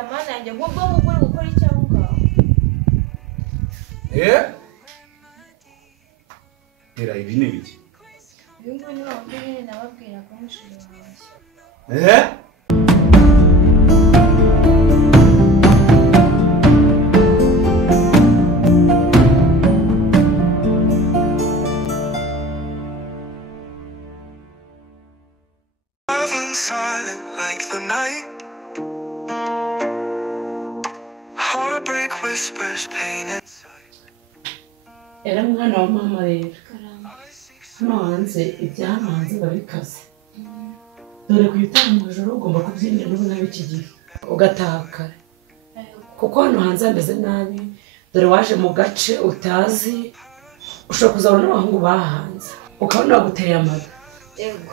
ndebera mana yanjye ngo bwo gukora icyangwa era ibi ni biki uyu nguyu ni wabwe nyine nababwira ko mushiro wanjye Silent like the night. Heartbreak whispers pain inside. Era mwana wa mama rero. Hano hanze ibyamanze babikaze. Dore kuyitanga ijoro ugomba kubyinira n'ubu nabi iki gihe. Ugataka. Kuko hano hanze hameze nabi. Dore waje mu gace utazi. Ushobora kuzabona n'abahungu bahanze. Ukabona baguteye amada.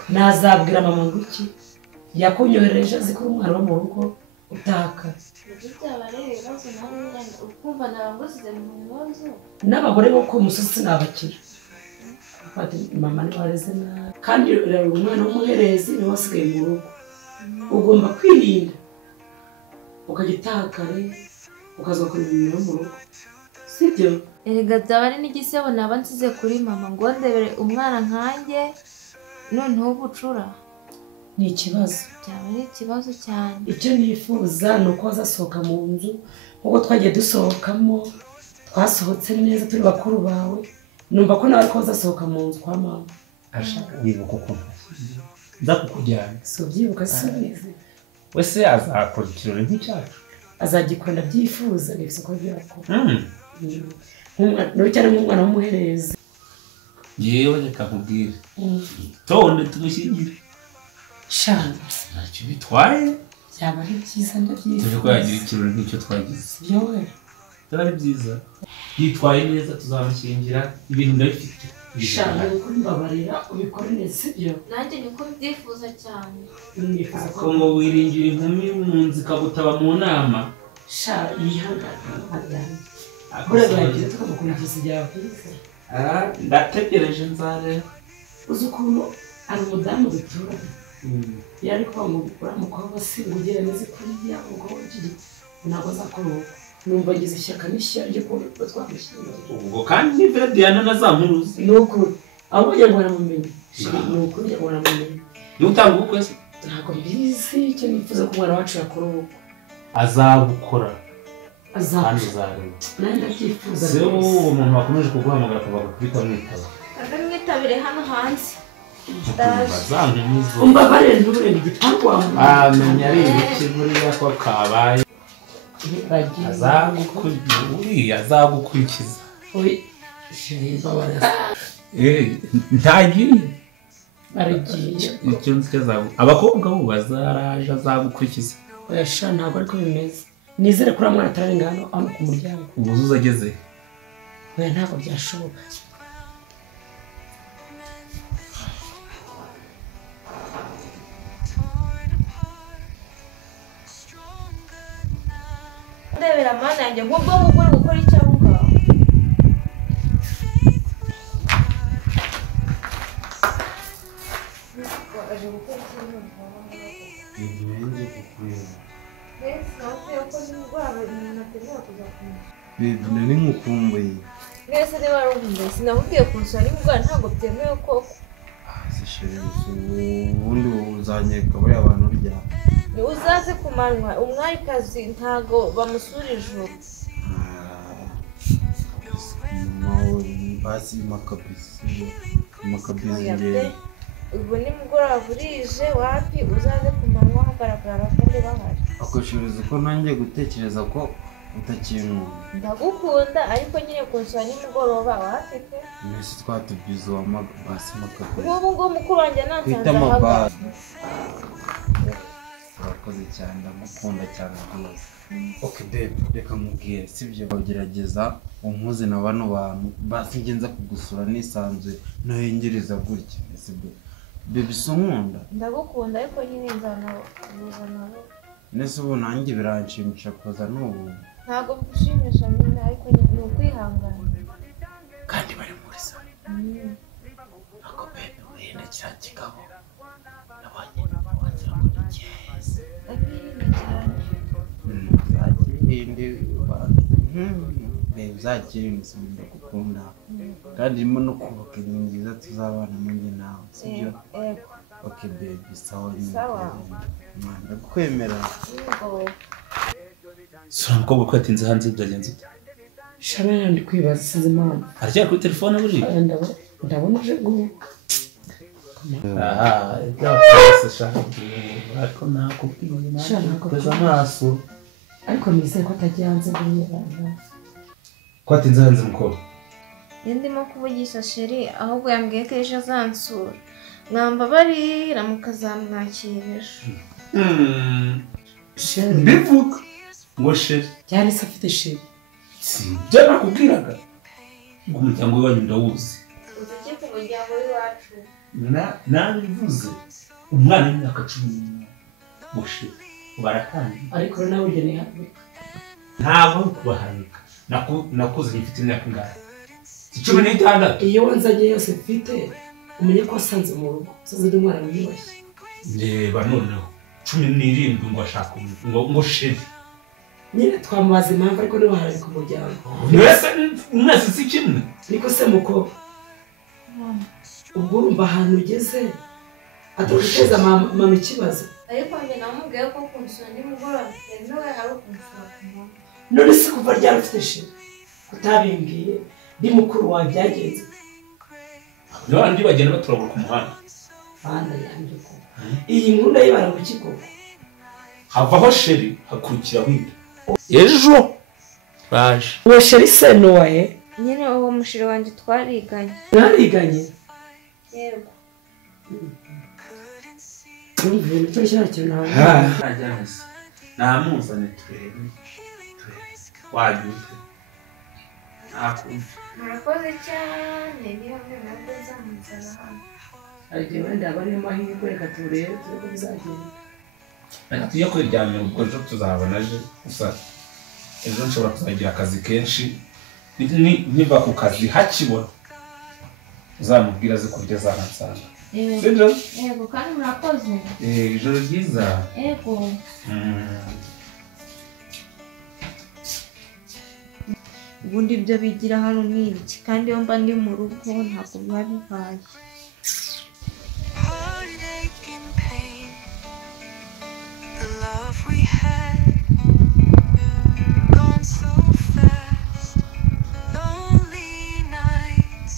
Nazabwira mama ngo iki yakunyohereje azi ko umwana wo mu rugo utaka n'abagore bo ku musozi n'abakira mama ni wareze nabi kandi rero umwana w'umuherezi niwe wasigaye mu rugo ugomba kwirinda ukagitakare ukazakora ibintu mu rugo sibyo erega byabari n'igisebo naba nsize kuri mama ngo ndebere umwana nkanjye noneho bucura ni ikibazo cyaba ari ikibazo cyane icyo nifuza ni uko wazasohoka mu nzu nk'uko twagiye dusohokamo twasohotse neza turi bakuru bawe numva ko nawe ko wazasohoka mu nzu kwa mama ashaka wibuka ko nza kukujyana si ubyibuka subize wese azakora ikirori nk'icyacu azagikora byifuza nifise ko byakora nk'umwana cyane nk'umwana w'umuherezi yewe reka nkubwire tonde tumushyingire shana ntacyo bitwaye byaba ari byiza ndabyifuza tuje ko yagira ikirori nk'icyo twagize yowe byaba ari byiza yitwaye neza tuzamushyingira ibintu ndabifite shana uko mbabarira ubikore neza sibyo nanjye niko mbyifuza cyane nifuza ko ngo wiringira inkumi mu nzu ikagutaba mu nama sha yihangana adani burabagira tukamukurikiza ibyawe byiza ndategereje nzareba uzi ukuntu ari umudamu duturanye yari kuba ngo uramukobwa singugire neza kuriya ubwo iki ntabwo azakora uko numva ngize ishyaka n'ishyari ryo kuba twamushyingira ubwo kandi n'ivera Diana nazamuruzi ni ukuri abo kugira ngo baramumenye ni ukuri kugira ngo baramumenye niba utanga ubukwe se ntabwo mbizi icyo nifuza ko umwana wacu yakora ubukwe azabukora azabukora uzareba nanjye ndabyifuza se uwo muntu wakomeje kuguhamagara kuva kubita mwitaba mwitabire hano hanze umbabarire ntuburenge igipangu amenya ari ibiki buriya ko kabaye azagukurikiza ntagiye aragiye icyo nzi ko abakobwa bo bazaraje azagukurikiza oya sha ntabwo ariko bimeze nizere kuri mwana atararenga hano ku muryango ubuzuza ageze oya ntabwo byashoboka ndebera mana yanjye ngo bwo gukora icyangwa waje gukora Baby, nari nkukumbuye. Mwese niba ari umwe sinamubwiye kunsura n'indwara ntabwo byemewe koko. Zishere ubundi uzanyeka buriya abantu urya. Ni uzaze kumanywa umwayikazi ntago bamusura ijoro. Basi makabisi ngiye. Ubu ni mugoroba burije wapi uzaze kumanywa hagaragara kandi bahari. Akoshiriza ko nanjye gutekereza ko utakintu. Ndagukunda ariko nyine kunsura nimugoroba wafite. Nese twatubyiza wa basi makabisi. Ubu ngo mukuru wanjye nansanze haba. Urakoze cyane ndagukunda cyane rwose. Okay babe, reka mubwire sibyo bagerageza umuze na bano bantu basi ngenza kugusura nisanzwe noyengereza gutya sibyo. Baby sonkunda. Ndagukunda ariko nyine nzana. Nese ubu nanjye biranshimisha kuza n'ubu. Ntabwo bishimisha nyine ariko ni ukwihangana. Kandi bari muri sale. Ako baby wenda kiriya kigabo. Nabonye wagira ngo ni cyeza. Akiri cyane. ibindi uzakira imisoro ndagukunda kandi irimo no kubaka ibintu byiza tuzabanamo njye nawe sibyo okay baby sawa ndakwemera sura umukobwa ko yatinze hanze byagenze ute shamana ndi kwibaza sinzi impamvu aracyari kuri telefone buriya ndabona uje byose shaka ariko nakubwiye nakoze amaso ariko nizeye ko atajya hanze buriya ko atinze hanze umukobwa ndimo kuvugisha sheri ahubwo yambwiye ko ejo azansura mwambabarira mukazamwakira ejo mbivuga ngo sheri cyane se afite sheri sibyo nakubwiraga ngo umuryango w'iwanyu ndawuzi uzi ku muryango w'iwacu nabivuze umwana w'imyaka 11 ngo sheri baratangiye ariko nawe ugeneye hamwe ntabwo kubahanika nakuze ngifite imyaka ingahe 16 iyo wanzanye yose mfite umenye ko asanze mu rugo saze ndi umwana wiyubashye ndeba noneho 17 ngo ashaka ngo sheri nyine twamubaza impamvu ariko niba hari ku muryango mwese si kimwe niko se muko ubwo urumva ahantu ugeze ataguteza mama ikibazo ariko njye namubwiye ko kunsura nimugoroba yemewe ari ukunsura ku mama none se kuva ryari ufite sheri utabimbwiye ndi mukuru wawe byagenze n'abandi bagenda baturabura ku muhanda bana yanjye ko iyi nkuru ndayibara mu kigo havaho sheri hakurikiraho inda ejo baje uwo sheri se nuwaye nyine uwo mushiri wanjye twariganye mwariganye yego ibintu byose nta kintu ntabwo namuzane turebe wabyutse nakumva murakoze cyane niba mwemera nzamuzana hano hari igihe wenda haba ariyo mahirwe reka turebe turebe ko bizagenda reka tujye kwiryamira ubwo ejo tuzabona ejo gusa ejo nshobora kuzagira akazi kenshi niba ku kazi hakibona uzamubwira azi kurya zanansanga sibyo yego kandi murakoze ijoro ryiza yego ubundi ibyo bigira hano ni iki kandi iyo mba ndi mu rugo ntabwo biba bibaye Heartache and pain, the love we had, gone so fast. Lonely nights,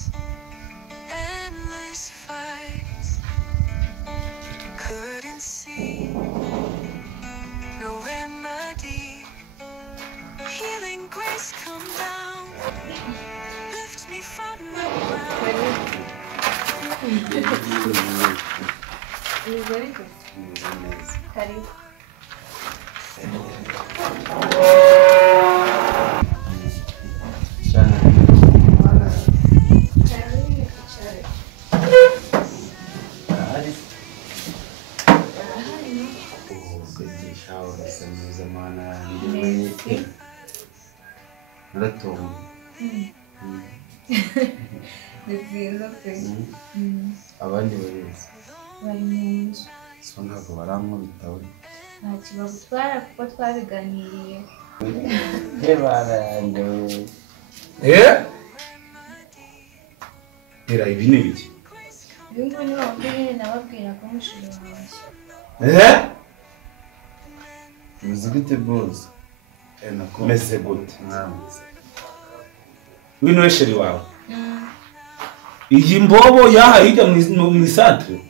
endless fights. Couldn't see no remedy. Healing grace come down, lift me from the ground. Nibwo ariko karibu nziza pe abandi barezi bari mu nzu so ntabwo barankubita we nta kibagutwara kuko twabiganiriye era ibi ni biki uyu nguyu ni wa mbere nababwira ko mushiri wanjye uzi gute bose meze gute mwamutse wino sheri wawe iyi mbobo yaha hirya mu isantere